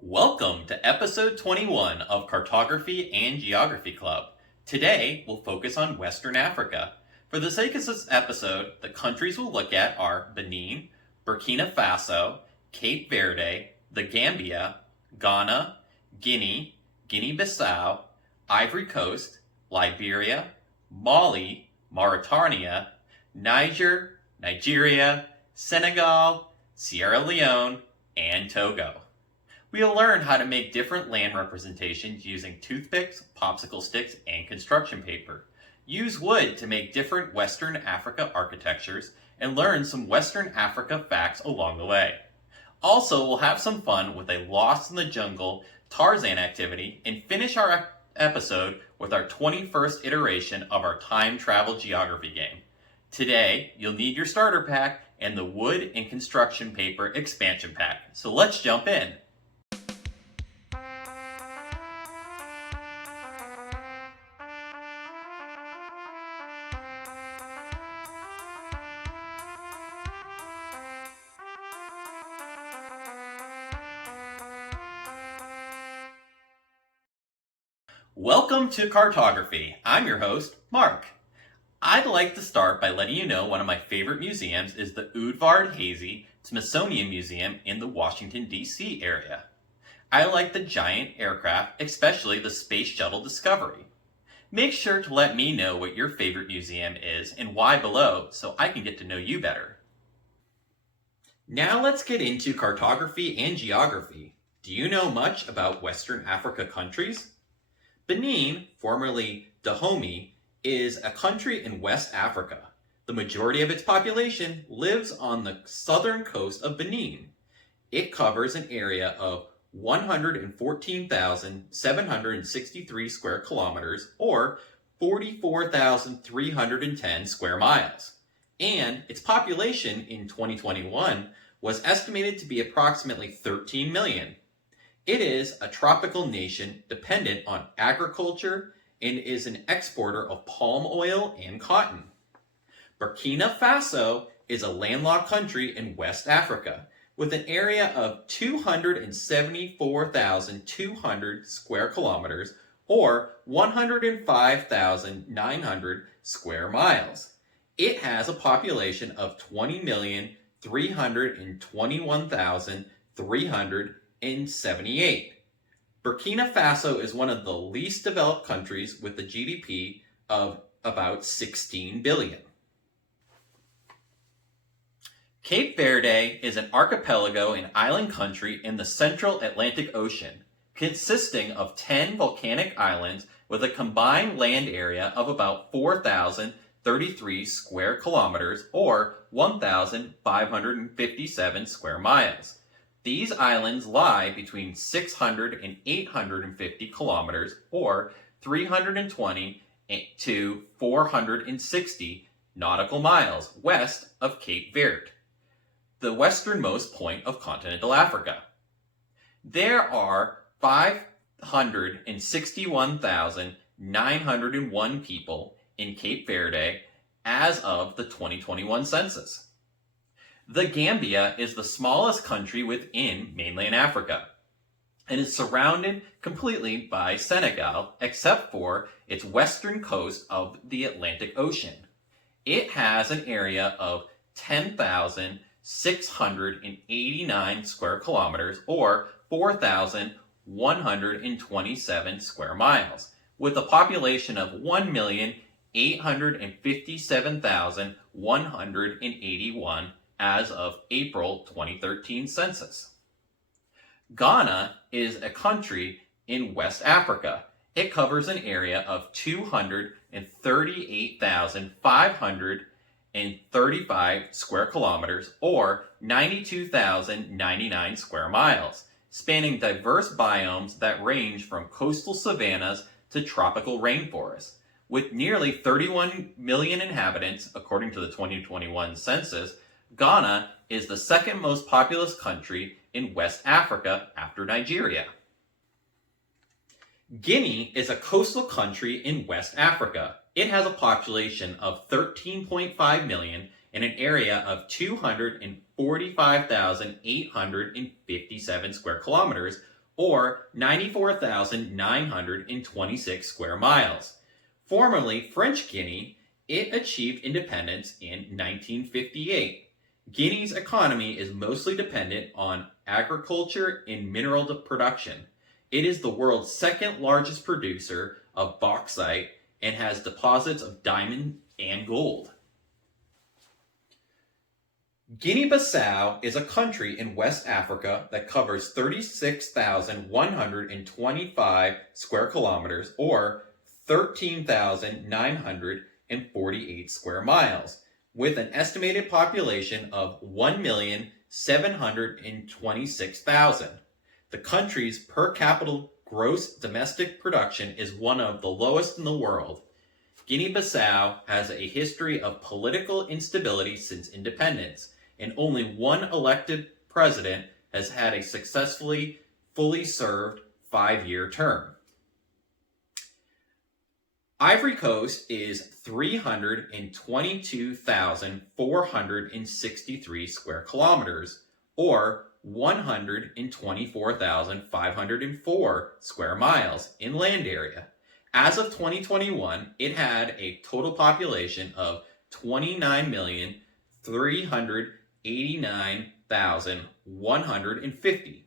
Welcome to episode 21 of Cartography and Geography Club. Today, we'll focus on Western Africa. For the sake of this episode, the countries we'll look at are Benin, Burkina Faso, Cape Verde, the Gambia, Ghana, Guinea, Guinea-Bissau, Ivory Coast, Liberia, Mali, Mauritania, Niger, Nigeria, Senegal, Sierra Leone, and Togo. We'll learn how to make different land representations using toothpicks, popsicle sticks, and construction paper. Use wood to make different Western Africa architectures and learn some Western Africa facts along the way. Also, we'll have some fun with a Lost in the Jungle Tarzan activity and finish our episode with our 21st iteration of our time travel geography game. Today, you'll need your starter pack and the wood and construction paper expansion pack. So let's jump in. Welcome to Cartography. I'm your host, Mark. I'd like to start by letting you know one of my favorite museums is the Udvar-Hazy Smithsonian Museum in the Washington, D.C. area. I like the giant aircraft, especially the Space Shuttle Discovery. Make sure to let me know what your favorite museum is and why below so I can get to know you better. Now let's get into cartography and geography. Do you know much about Western Africa countries? Benin, formerly Dahomey, is a country in West Africa. The majority of its population lives on the southern coast of Benin. It covers an area of 114,763 square kilometers, or 44,310 square miles. And its population in 2021 was estimated to be approximately 13 million. It is a tropical nation dependent on agriculture and is an exporter of palm oil and cotton. Burkina Faso is a landlocked country in West Africa with an area of 274,200 square kilometers or 105,900 square miles. It has a population of 20,321,378. Burkina Faso is one of the least developed countries with a GDP of about 16 billion. Cape Verde is an archipelago and island country in the central Atlantic Ocean, consisting of 10 volcanic islands with a combined land area of about 4,033 square kilometers or 1,557 square miles. These islands lie between 600 and 850 kilometers or 320 to 460 nautical miles west of Cape Verde, the westernmost point of continental Africa. There are 561,901 people in Cape Verde as of the 2021 census. The Gambia is the smallest country within mainland Africa and is surrounded completely by Senegal except for its western coast of the Atlantic Ocean. It has an area of 10,689 square kilometers or 4,127 square miles with a population of 1,857,181 as of April 2013 census. Ghana is a country in West Africa. It covers an area of 238,535 square kilometers or 92,099 square miles, spanning diverse biomes that range from coastal savannas to tropical rainforests. With nearly 31 million inhabitants, according to the 2021 census, Ghana is the second most populous country in West Africa after Nigeria. Guinea is a coastal country in West Africa. It has a population of 13.5 million and an area of 245,857 square kilometers or 94,926 square miles. Formerly French Guinea, it achieved independence in 1958. Guinea's economy is mostly dependent on agriculture and mineral production. It is the world's second largest producer of bauxite and has deposits of diamond and gold. Guinea-Bissau is a country in West Africa that covers 36,125 square kilometers or 13,948 square miles, with an estimated population of 1,726,000. The country's per capita gross domestic production is one of the lowest in the world. Guinea-Bissau has a history of political instability since independence, and only one elected president has had a successfully fully served 5-year term. Ivory Coast is 322,463 square kilometers, or 124,504 square miles in land area. As of 2021, it had a total population of 29,389,150.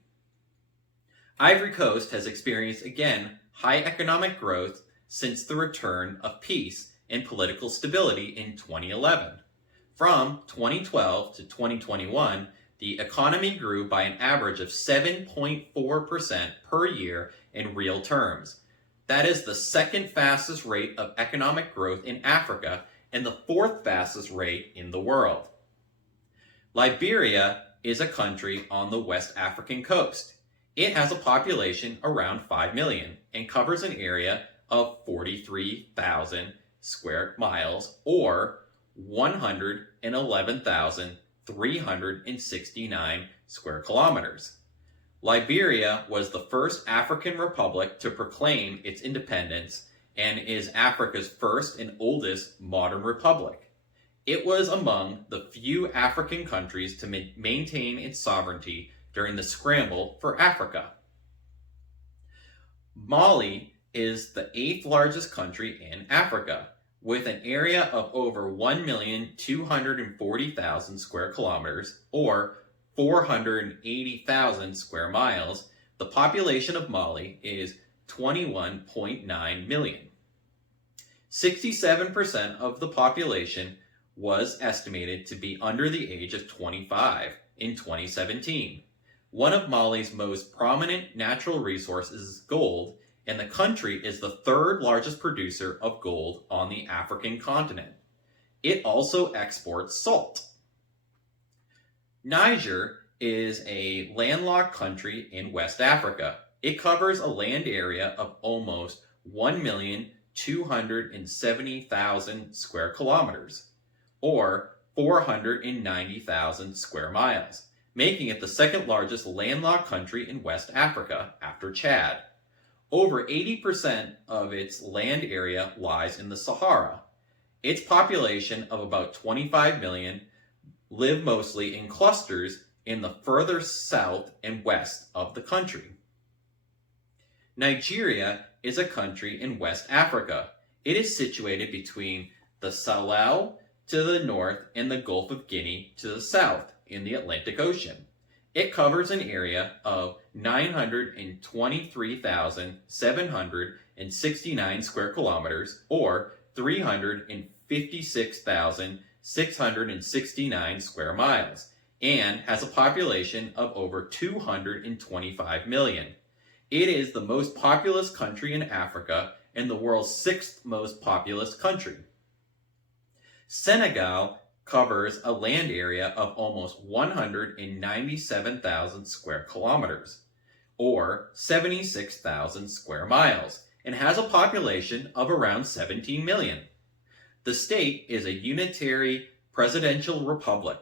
Ivory Coast has experienced again high economic growth since the return of peace and political stability in 2011. From 2012 to 2021, the economy grew by an average of 7.4% per year in real terms. That is the second fastest rate of economic growth in Africa and the fourth fastest rate in the world. Liberia is a country on the West African coast. It has a population around 5 million and covers an area of 43,000 square miles or 111,369 square kilometers. Liberia was the first African republic to proclaim its independence and is Africa's first and oldest modern republic. It was among the few African countries to maintain its sovereignty during the scramble for Africa. Mali is the 8th largest country in Africa, with an area of over 1,240,000 square kilometers, or 480,000 square miles. The population of Mali is 21.9 million. 67% of the population was estimated to be under the age of 25 in 2017. One of Mali's most prominent natural resources is gold, and the country is the 3rd largest producer of gold on the African continent. It also exports salt. Niger is a landlocked country in West Africa. It covers a land area of almost 1,270,000 square kilometers, or 490,000 square miles, making it the 2nd largest landlocked country in West Africa after Chad. Over 80% of its land area lies in the Sahara. Its population of about 25 million live mostly in clusters in the further south and west of the country. Nigeria is a country in West Africa. It is situated between the Sahel to the north and the Gulf of Guinea to the south in the Atlantic Ocean. It covers an area of 923,769 square kilometers, or 356,669 square miles, and has a population of over 225 million. It is the most populous country in Africa and the world's 6th most populous country. Senegal covers a land area of almost 197,000 square kilometers, or 76,000 square miles, and has a population of around 17 million. The state is a unitary presidential republic.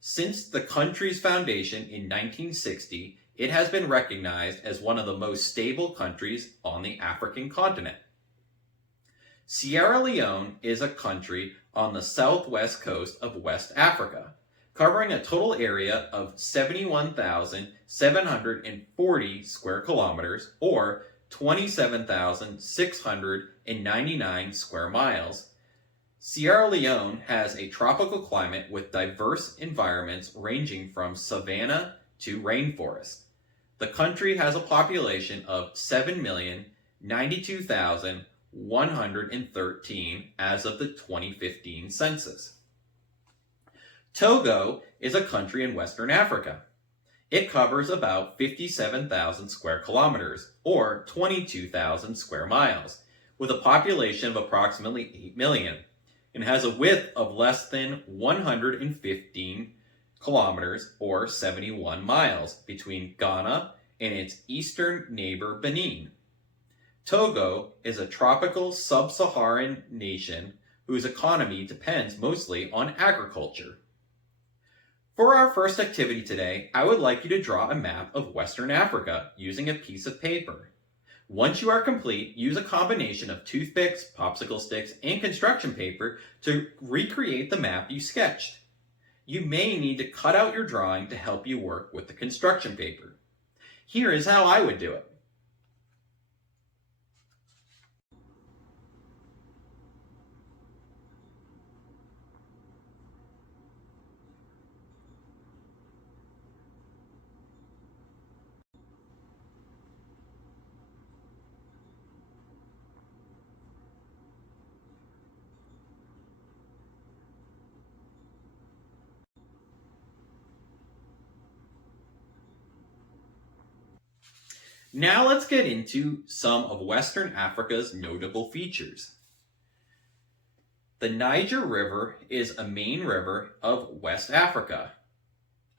Since the country's foundation in 1960, it has been recognized as one of the most stable countries on the African continent. Sierra Leone is a country on the southwest coast of West Africa. covering a total area of 71,740 square kilometers or 27,699 square miles. Sierra Leone has a tropical climate with diverse environments ranging from savanna to rainforest. The country has a population of 7,092,113 as of the 2015 census. Togo is a country in Western Africa. It covers about 57,000 square kilometers, or 22,000 square miles, with a population of approximately 8 million, and has a width of less than 115 kilometers, or 71 miles, between Ghana and its eastern neighbor Benin. Togo is a tropical sub-Saharan nation whose economy depends mostly on agriculture. For our first activity today, I would like you to draw a map of Western Africa using a piece of paper. Once you are complete, use a combination of toothpicks, popsicle sticks, and construction paper to recreate the map you sketched. You may need to cut out your drawing to help you work with the construction paper. Here is how I would do it. Now let's get into some of Western Africa's notable features. The Niger River is a main river of West Africa,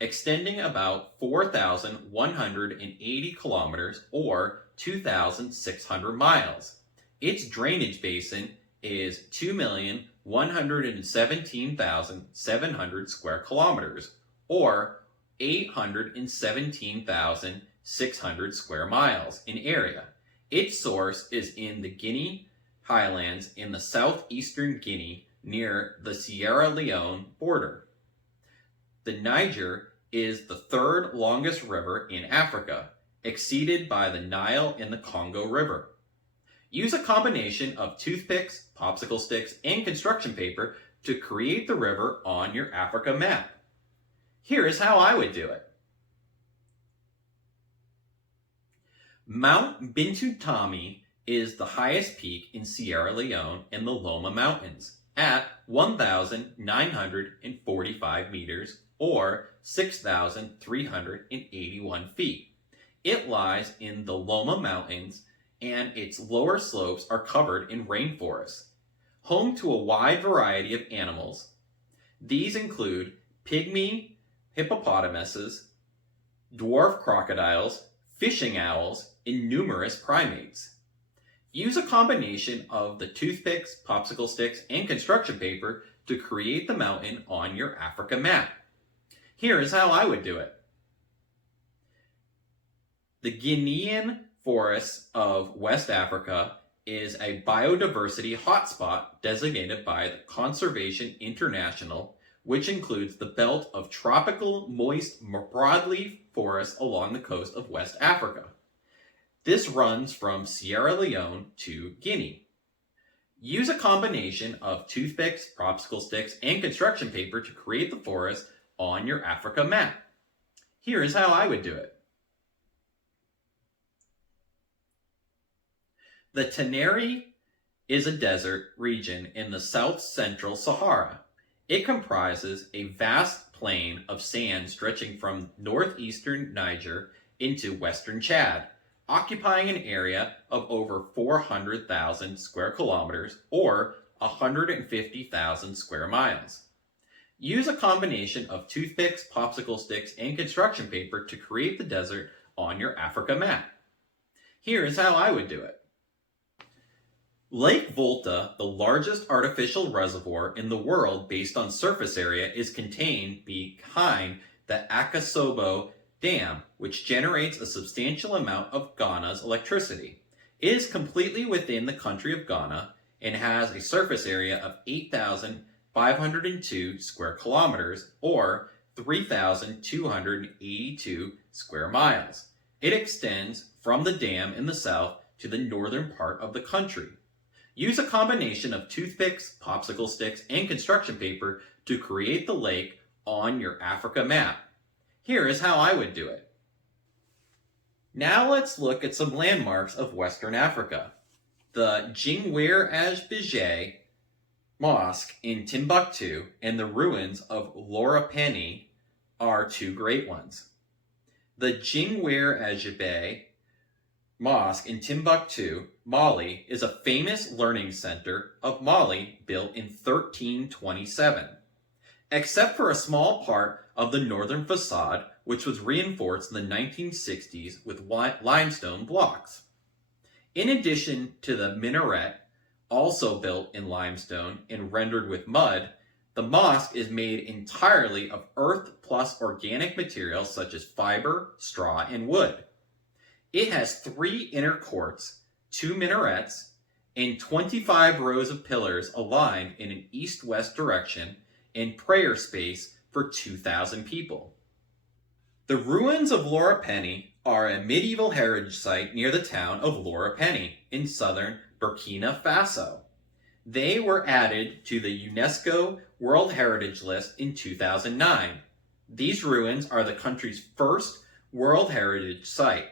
extending about 4,180 kilometers or 2,600 miles. Its drainage basin is 2,117,700 square kilometers or 817,600 square miles in area. Its source is in the Guinea Highlands in the southeastern Guinea near the Sierra Leone border. The Niger is the third longest river in Africa, exceeded by the Nile and the Congo River. Use a combination of toothpicks, popsicle sticks, and construction paper to create the river on your Africa map. Here is how I would do it. Mount Bintu is the highest peak in Sierra Leone in the Loma Mountains at 1,945 meters or 6,381 feet. It lies in the Loma Mountains and its lower slopes are covered in rainforest, home to a wide variety of animals. These include pygmy hippopotamuses, dwarf crocodiles, fishing owls, and numerous primates. Use a combination of the toothpicks, popsicle sticks, and construction paper to create the mountain on your Africa map. Here is how I would do it. The Guinean forests of West Africa is a biodiversity hotspot designated by the Conservation International, which includes the belt of tropical moist broadleaf forests along the coast of West Africa. This runs from Sierra Leone to Guinea. Use a combination of toothpicks, popsicle sticks, and construction paper to create the forest on your Africa map. Here is how I would do it. The Teneri is a desert region in the south-central Sahara. It comprises a vast plain of sand stretching from northeastern Niger into western Chad, occupying an area of over 400,000 square kilometers or 150,000 square miles. Use a combination of toothpicks, popsicle sticks, and construction paper to create the desert on your Africa map. Here is how I would do it. Lake Volta, the largest artificial reservoir in the world based on surface area, is contained behind the Akasobo Dam, which generates a substantial amount of Ghana's electricity. It is completely within the country of Ghana and has a surface area of 8,502 square kilometers or 3,282 square miles. It extends from the dam in the south to the northern part of the country. Use a combination of toothpicks, popsicle sticks, and construction paper to create the lake on your Africa map. Here is how I would do it. Now let's look at some landmarks of Western Africa. The Jingwir-Ajbije Mosque in Timbuktu and the ruins of Lorapeni are two great ones. The Jingwir-Ajbije Mosque in Timbuktu, Mali, is a famous learning center of Mali built in 1327. Except for a small part of the northern facade, which was reinforced in the 1960s with limestone blocks. In addition to the minaret, also built in limestone and rendered with mud, the mosque is made entirely of earth plus organic materials such as fiber, straw, and wood. It has 3 inner courts, 2 minarets, and 25 rows of pillars aligned in an east-west direction and prayer space for 2,000 people. The ruins of Lorapeni are a medieval heritage site near the town of Lorapeni in southern Burkina Faso. They were added to the UNESCO World Heritage List in 2009. These ruins are the country's first World Heritage Site.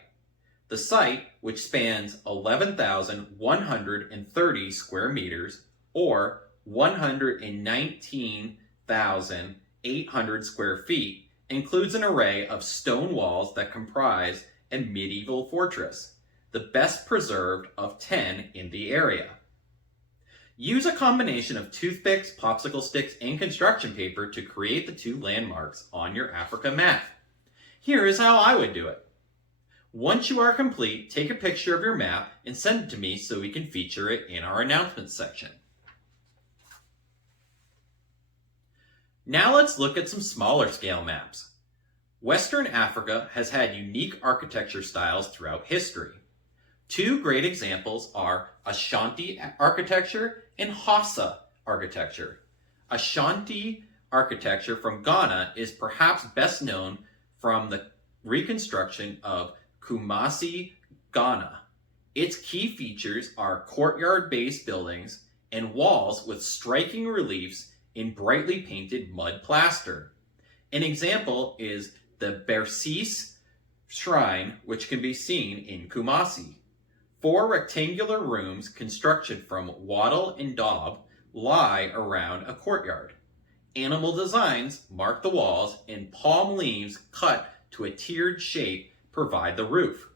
The site, which spans 11,130 square meters or 119,800 square feet, includes an array of stone walls that comprise a medieval fortress, the best preserved of 10 in the area. Use a combination of toothpicks, popsicle sticks, and construction paper to create the 2 landmarks on your Africa map. Here is how I would do it. Once you are complete, take a picture of your map and send it to me so we can feature it in our announcements section. Now let's look at some smaller scale maps. Western Africa has had unique architecture styles throughout history. 2 great examples are Ashanti Architecture and Hasa Architecture. Ashanti Architecture from Ghana is perhaps best known from the reconstruction of Kumasi, Ghana. Its key features are courtyard-based buildings and walls with striking reliefs in brightly painted mud plaster. An example is the Bersis Shrine, which can be seen in Kumasi. 4 rectangular rooms constructed from wattle and daub lie around a courtyard. Animal designs mark the walls and palm leaves cut to a tiered shape provide the roof.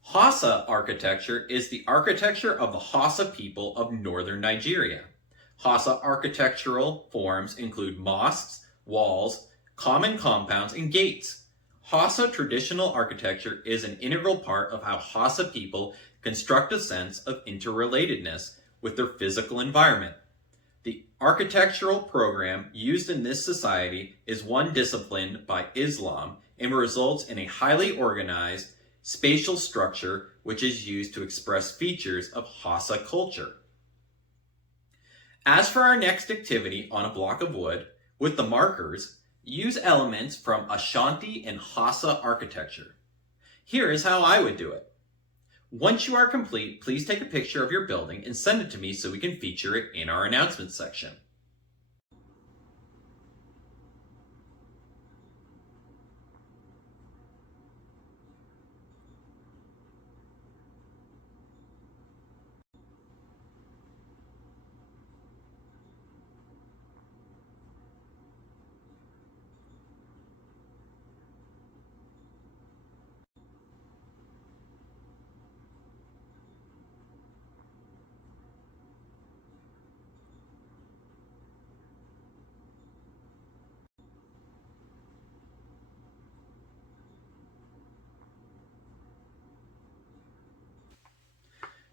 Hausa architecture is the architecture of the Hausa people of northern Nigeria. Hausa architectural forms include mosques, walls, common compounds, and gates. Hausa traditional architecture is an integral part of how Hausa people construct a sense of interrelatedness with their physical environment. The architectural program used in this society is one disciplined by Islam and results in a highly organized spatial structure which is used to express features of Hausa culture. As for our next activity on a block of wood, with the markers, use elements from Ashanti and Hausa architecture. Here is how I would do it. Once you are complete, please take a picture of your building and send it to me so we can feature it in our announcements section.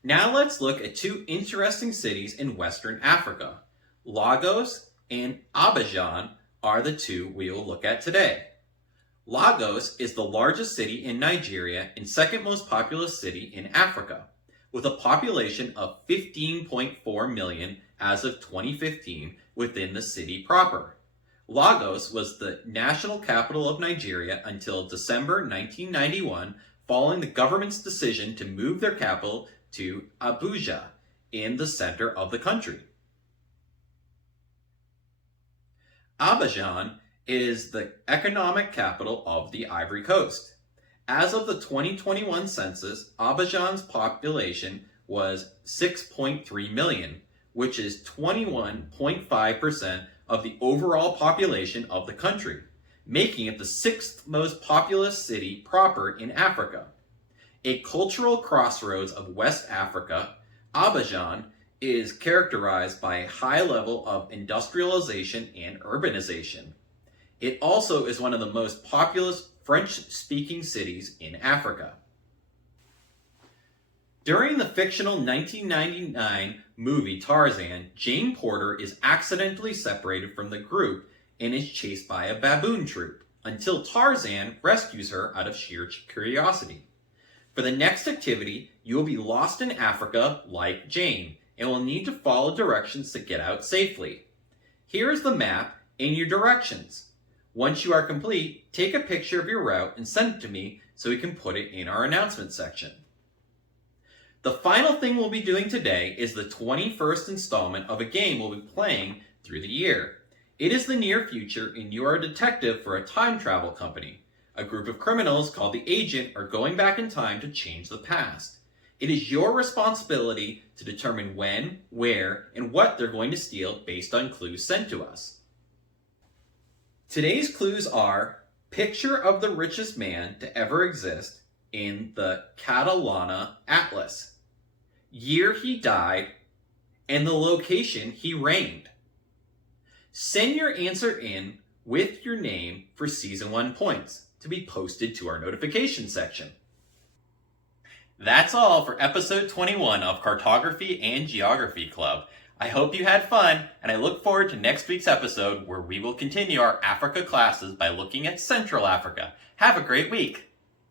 Now let's look at 2 interesting cities in Western Africa. Lagos and Abidjan are the 2 we will look at today. Lagos is the largest city in Nigeria and second most populous city in Africa, with a population of 15.4 million as of 2015 within the city proper. Lagos was the national capital of Nigeria until December 1991, following the government's decision to move their capital to Abuja in the center of the country. Abidjan is the economic capital of the Ivory Coast. As of the 2021 census, Abidjan's population was 6.3 million, which is 21.5% of the overall population of the country, making it the sixth most populous city proper in Africa. A cultural crossroads of West Africa, Abidjan is characterized by a high level of industrialization and urbanization. It also is one of the most populous French-speaking cities in Africa. During the fictional 1999 movie Tarzan, Jane Porter is accidentally separated from the group and is chased by a baboon troop, until Tarzan rescues her out of sheer curiosity. For the next activity, you will be lost in Africa like Jane, and will need to follow directions to get out safely. Here is the map and your directions. Once you are complete, take a picture of your route and send it to me so we can put it in our announcement section. The final thing we'll be doing today is the 21st installment of a game we'll be playing through the year. It is the near future and you are a detective for a time travel company. A group of criminals called the Agent are going back in time to change the past. It is your responsibility to determine when, where, and what they're going to steal based on clues sent to us. Today's clues are picture of the richest man to ever exist in the Catalana Atlas, year he died, and the location he reigned. Send your answer in with your name for Season 1 points to be posted to our notification section. That's all for episode 21 of Cartography and Geography Club. I hope you had fun, and I look forward to next week's episode where we will continue our Africa classes by looking at Central Africa. Have a great week!